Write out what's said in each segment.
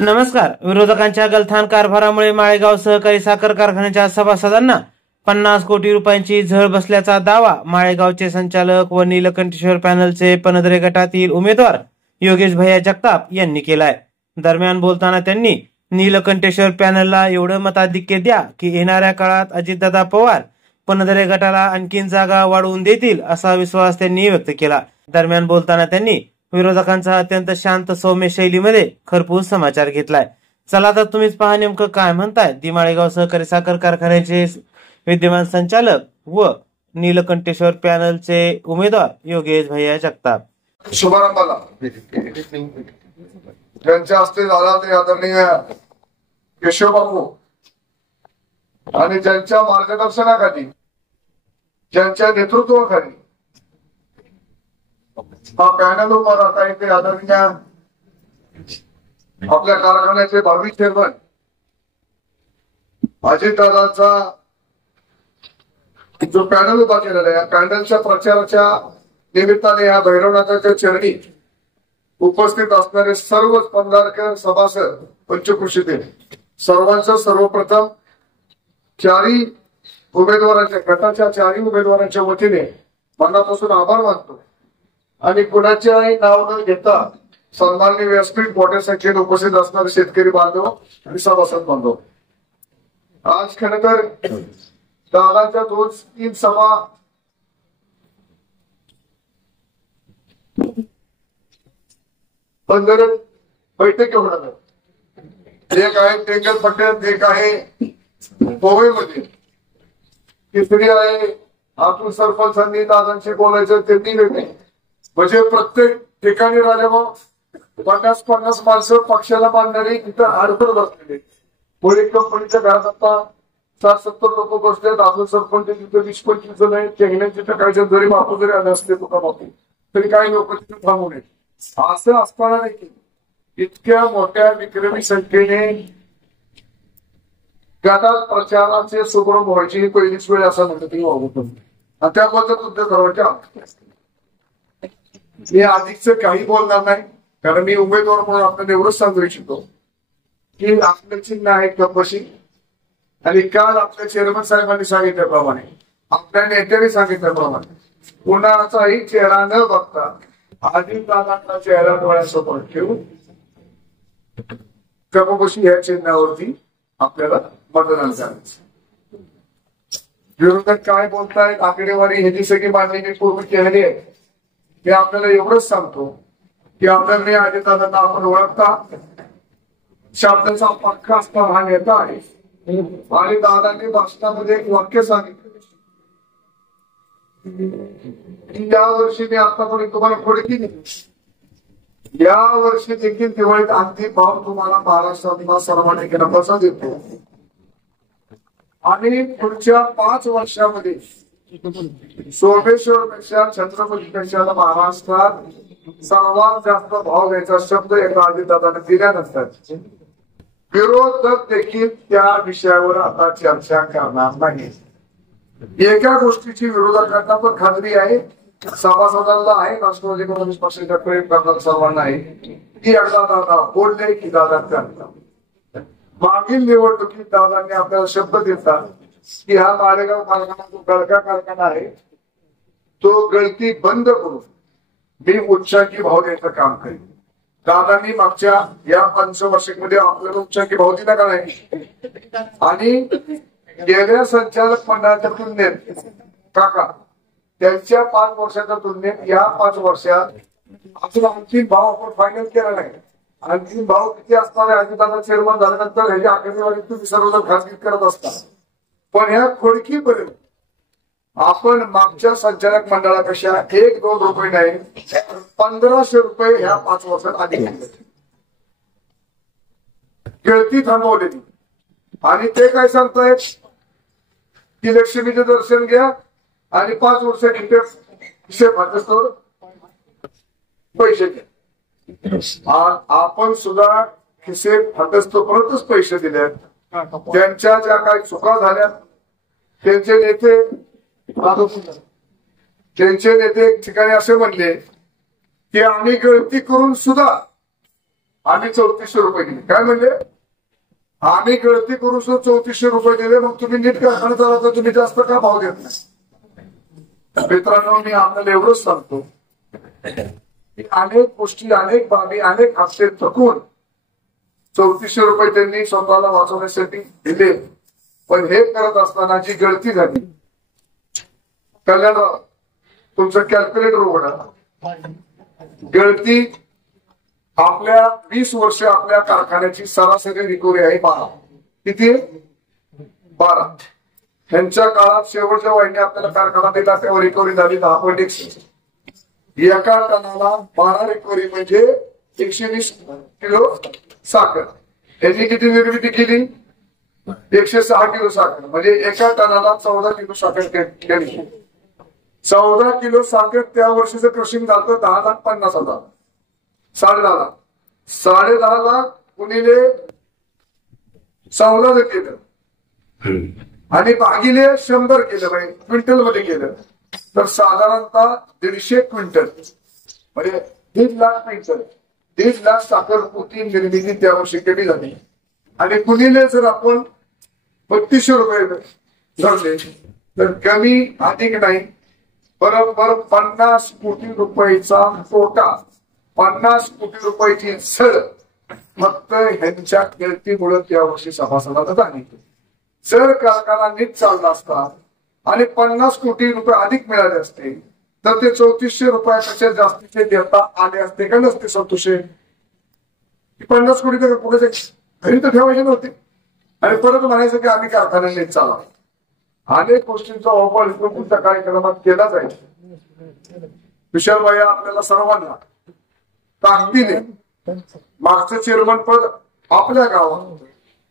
नमस्कार. विरोधकांच्या गलथान कारभारामुळे माळेगाव सहकारी साखर कारखान्याच्या सभासदांना 50 कोटी रुपयांची झळ बसल्याचा दावा माळेगावचे संचालक व नीलकंठेश्वर पॅनलचे पनधरे गटातील उमेदवार योगेश भैया जगताप यांनी केलाय. दरम्यान बोलताना त्यांनी नीलकंठेश्वर पॅनलला एवढं मताधिक्य द्या की येणाऱ्या काळात अजितदादा पवार पनधरे गटाला आणखीन जागा वाढवून देतील असा विश्वास त्यांनी व्यक्त केला. दरम्यान बोलताना त्यांनी विरोधकांचा अत्यंत शांत सौम्य शैलीमध्ये खरपूस समाचार घेतलाय. चला तर तुम्हीच पहा नेमकं काय म्हणताय दी माळेगाव सहकारी साखर कारखान्याचे विद्यमान संचालक व नीलकंठेश्वर पॅनलचे उमेदवार योगेश भैया जगताप. शुभारंभाला ज्यांच्या हस्ते झाला ते आदरणीय केशवबाबू आणि ज्यांच्या मार्गदर्शनाखाली ज्यांच्या नेतृत्वाखाली हा पॅनल उभा राहत आहे ते आदरणीय आपल्या कारखान्याचे भावी चेअरमन अजितदादांचा जो पॅनल उभा केलेला आहे या पॅनलच्या प्रचाराच्या निमित्ताने या भैरवनाथाच्या चरणी उपस्थित असणारे सर्व स्पर्धक सभासद पंचकृषीतील सर्वांचं सर्वप्रथम चारही उमेदवारांच्या गटाच्या चारही उमेदवारांच्या वतीने मनापासून आभार मानतो आणि कुणाच्याही नाव न घेता सन्माननीय व्यासपीठ मोठ्या संख्येने उपस्थित असणारे शेतकरी बांधव आणि सभासद बांधव आज खरं तर दादांच्या 2-3 सभा बैठक होणार आहे. एक आहे टेंगल पट्ट्यात, एक आहे पोहेमध्ये, तिसरी आहे अतुल सरपंचांनी दादांशी बोलायचं ते ती वेगळी. म्हणजे प्रत्येक ठिकाणी राजाभाऊ 50-50 माणसं पक्षाला मानणारी तिथं आडफड बसलेले. पुढे कंपनीच्या घरात आता 60-70 लोक बसले. अतुल सरपंच तिथे 20-25 जण आहेत. चेंगण्यांची टकायच्या जरी बापू जरी आले असते तुका बापू तरी काही लोक तिथे थांबून आहेत. असं असताना नाही इतक्या मोठ्या विक्रमी संख्येने गटात प्रचाराचे सुगम व्हायची ही पहिलीच वेळ असं म्हणतं तुम्ही वागवतो आणि त्याबद्दल तुमच्या सर्वांच्या मी अधिकच काही बोलणार नाही कारण मी उमेदवार म्हणून आपल्याला एवढंच सांगू इच्छितो की आपलं चिन्ह आहे कपशी आणि काल आपल्या चेअरमन साहेबांनी सांगितल्याप्रमाणे आपल्या नेत्यांनी सांगितल्याप्रमाणे कुणाचाही चेहरा न बघता अजितदादांचा चेहरा डोळ्यासमोर ठेवून कपशी या चिन्हावरती आपल्याला मतदान करायचं. विरोधक काय बोलतायत आकडेवारी ह्याची सगळी मांडणी पूर्ण केलेली आहे. मी आपल्याला एवढंच सांगतो की आपल्याला अजितदादांना आपण ओळखता शब्दाचा पक्का असता हा नेता आहे आणि दादांनी भाषणामध्ये एक वाक्य सांगितलं या वर्षी मी आतापर्यंत तुम्हाला खोडकी दिली या वर्षी देखील दिवाळीत अंतिम भाव तुम्हाला महाराष्ट्रातला सर्वांनी कसा देतो आणि पुढच्या 5 वर्षामध्ये सोमेश्वरपेक्षा छत्रपतीपेक्षा महाराष्ट्रात सर्वात जास्त भाव घ्यायचा शब्द एका अजितदादाने दिल्यानंतर विरोधक देखील त्या विषयावर आता चर्चा करणार नाही. एका गोष्टीची विरोधकांना पण खात्री आहे सभासदांना आहे राष्ट्रवादी काँग्रेस पक्षाच्या प्रेम करणाऱ्या सर्वांना आहे की एकदा दादा बोलले की दादा करतात. मागील निवडणुकीत दादांनी आपल्याला शब्द दिला की हा माळेगाव कारखाना जो गळका कारखाना आहे तो गळती बंद करून मी उच्चांकी भाव द्यायचं काम करेन. दादांनी मागच्या या 5 वर्षांमध्ये आपल्याला उच्चांकी भाव दिला का नाही आणि गेल्या संचालक मंडळाच्या तुलनेत काका त्यांच्या 5 वर्षाच्या तुलनेत या 5 वर्षात आपला अंतिम भाव आपण फायनल केला नाही. अंतिम भाव किती असणार आहे अजितदादा चेअरमन झाल्यानंतर ह्याची आकडेवारी तुम्ही सर्वजण खासगीत करत असता पण ह्या खोडकीपर्यंत आपण मागच्या संचालक मंडळापेक्षा 1-2 रुपये नाही 1500 रुपये ह्या 5 वर्षात अधिक गळती थांबवलेली आणि ते काय सांगतायत की लक्ष्मीचे दर्शन घ्या आणि 5 वर्ष हिशेब पैसे द्या. आपण सुद्धा खिसे फाटस्तोपर्यंतच पैसे दिले. त्यांच्या ज्या काही चुका झाल्या त्यांचे नेते एक ठिकाणी असे म्हणले की आम्ही गळती करून सुद्धा आम्ही 3400 रुपये दिले. काय म्हणजे आम्ही गळती करू 3400 रुपये दिले, मग तुम्ही नीट कारखाना चालवता, तुम्ही जास्त का भाव देत नाही? मित्रांनो, मी आपल्याला एवढंच सांगतो की अनेक गोष्टी, अनेक बाबी, अनेक हप्ते थकून 3400 रुपये त्यांनी स्वतःला वाचवण्यासाठी दिले. पण हे करत असताना जी गळती झाली, कल्याणराव तुमचं कॅल्क्युलेटर उघडा. गळती आपल्या 20 वर्ष आपल्या कारखान्याची सरासरी रिकव्हरी आहे 12. किती? 12. ह्यांच्या काळात शेवटच्या वाहिनी आपल्याला कारखाना दिला तेव्हा रिकव्हरी झाली 10.61. एका टनाला 12 रिकव्हरी म्हणजे 120 किलो साखर. ह्यांनी किती निर्मिती केली? 106 किलो साखर, म्हणजे एका टनाला 14 किलो साखर केली. 14 किलो साखर त्या वर्षीचं क्रशिंग झालं 10,50,000. 10.5 लाख. 10.5 लाख गुणिले 14 केलं आणि भागिले 100 केलं, म्हणजे क्विंटल मध्ये केलं तर साधारणतः 150 क्विंटल म्हणजे 1.5 लाख क्विंटल, 1.5 लाख साखर पोती निर्मिती त्या वर्षी केली झाली. आणि गुणिले जर आपण 3200 रुपये धरले तर कमी अधिक नाही, बरोबर 50 कोटी रुपयाचा तोटा, 50 कोटी रुपयाची झळ फक्त ह्यांच्या गळतीमुळे त्या वर्षी सभासदाला झाली. जर कारखाना नीट चालला असता आणि 50 कोटी रुपये अधिक मिळाले असते तर ते 3400 रुपयापेक्षा जास्तीचे देता आले असते का नसते? संतोषे 50 कोटी तर पुढे घरी तर ठेवायचे नव्हते आणि परत म्हणायचं की आम्ही कारखाना नीट चालवा. अनेक गोष्टींचा वापर पुढच्या कार्यक्रमात केला जाईल. विशाल भाई आपल्याला सर्वांना ताकदीने मागचं चेअरमन पद आपल्या गावात,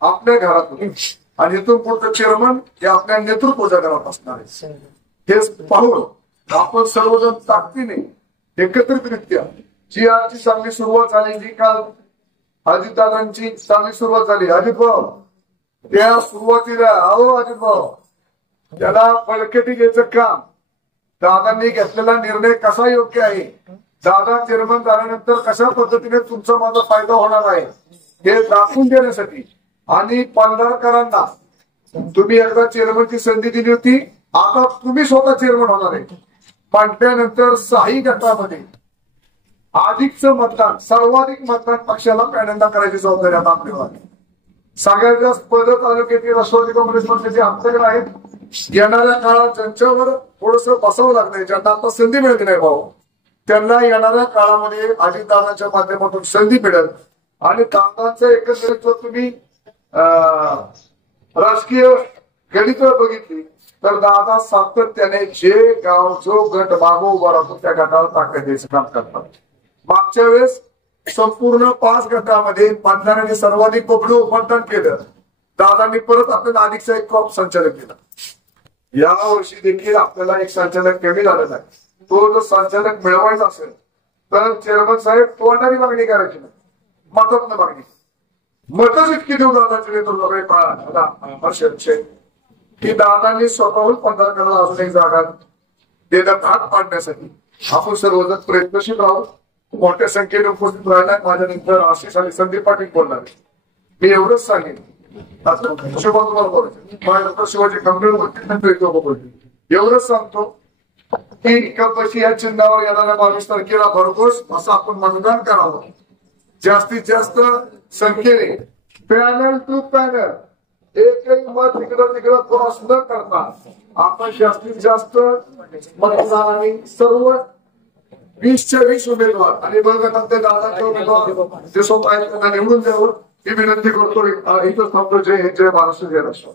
आपल्या घरात आणि इथून पुढचं चेअरमन हे आपल्या नेतृत्वाच्या घरात असणार आहे. हे पाहून आपण सर्वजण ताकदीने एकत्रितरित्या जी आजची चांगली सुरुवात झाली, जी काल अजितदादांची चांगली सुरुवात झाली. अजित भाऊ त्या सुरुवातीला अजित भाऊ त्याला बळकटी घ्यायचं काम, दादांनी घेतलेला निर्णय कसा योग्य आहे, दादा चेअरमन झाल्यानंतर कशा पद्धतीने तुमचा माझा फायदा होणार आहे हे दाखवून देण्यासाठी आणि पालघरकरांना तुम्ही एकदा चेअरमनची संधी दिली होती, आता तुम्ही स्वतः चेअरमन होणार आहे. म्हटल्यानंतर 6 गटामध्ये अधिकचं मतदान, सर्वाधिक मतदान पक्षाला पॅनलला करायची जबाबदारी आता आपल्याला. सगळ्यात जास्त पद तालुक्यातील राष्ट्रवादी काँग्रेस पक्षाचे आमच्याकडे आहेत. येणाऱ्या काळात ज्यांच्यावर थोडस बसावं लागतंय, ज्यांना आता संधी मिळते नाही भाऊ, त्यांना येणाऱ्या काळामध्ये अजितदादांच्या माध्यमातून संधी मिळेल. आणि दादांचं एकंदरीत जर तुम्ही राजकीय गणित बघितली तर दादा सातत्याने जे गाव जो गट मागो उभा राहतो त्या गटाला ताकद द्यायचं काम करतात. मागच्या वेळेस संपूर्ण 5 गटामध्ये मतदारांनी सर्वाधिक बबडू मतदान केलं. दादांनी परत आपल्याला अधिकचा एक क्रॉप संचालक दिला. या वर्षी देखील आपल्याला एक संचालक कमी झालेला आहे. तो जर संचालक मिळवायचा असेल तर चेअरमन साहेब तोंडारी मागणी करायची नाही, मतात मागणी. मतच इतकी देऊ दादाचे नेतृत्व की दादांनी स्वतःहून पंधरकरला अजून एक जागा देण्यात भाग पाडण्यासाठी आपण सर्वजण प्रयत्नशील राहू. मोठ्या संख्येने उपस्थित राहिला. माझ्यानंतर आशिष आणि संदीप पाटील बोलणार. मी एवढंच सांगेन, माझ्यानंतर शिवाजी खंबेर एवढंच सांगतो की कपशी या चिन्हावर येणाऱ्या 22 तारखेला भरघोस असं आपण मतदान करावं. जास्तीत जास्त संख्येने पॅनल टू पॅनल एकही मत तिकडं क्रॉस न करता आपण जास्तीत जास्त मतदारांनी सर्व 20च्या 20 उमेदवार आणि मग नंतर दादाचे उमेदवार जे स्वतः त्यांना निवडून द्यावं ही विनंती करतो. इथं थांबतो. जय हिंद, जय महाराष्ट्र, जय राष्ट्र.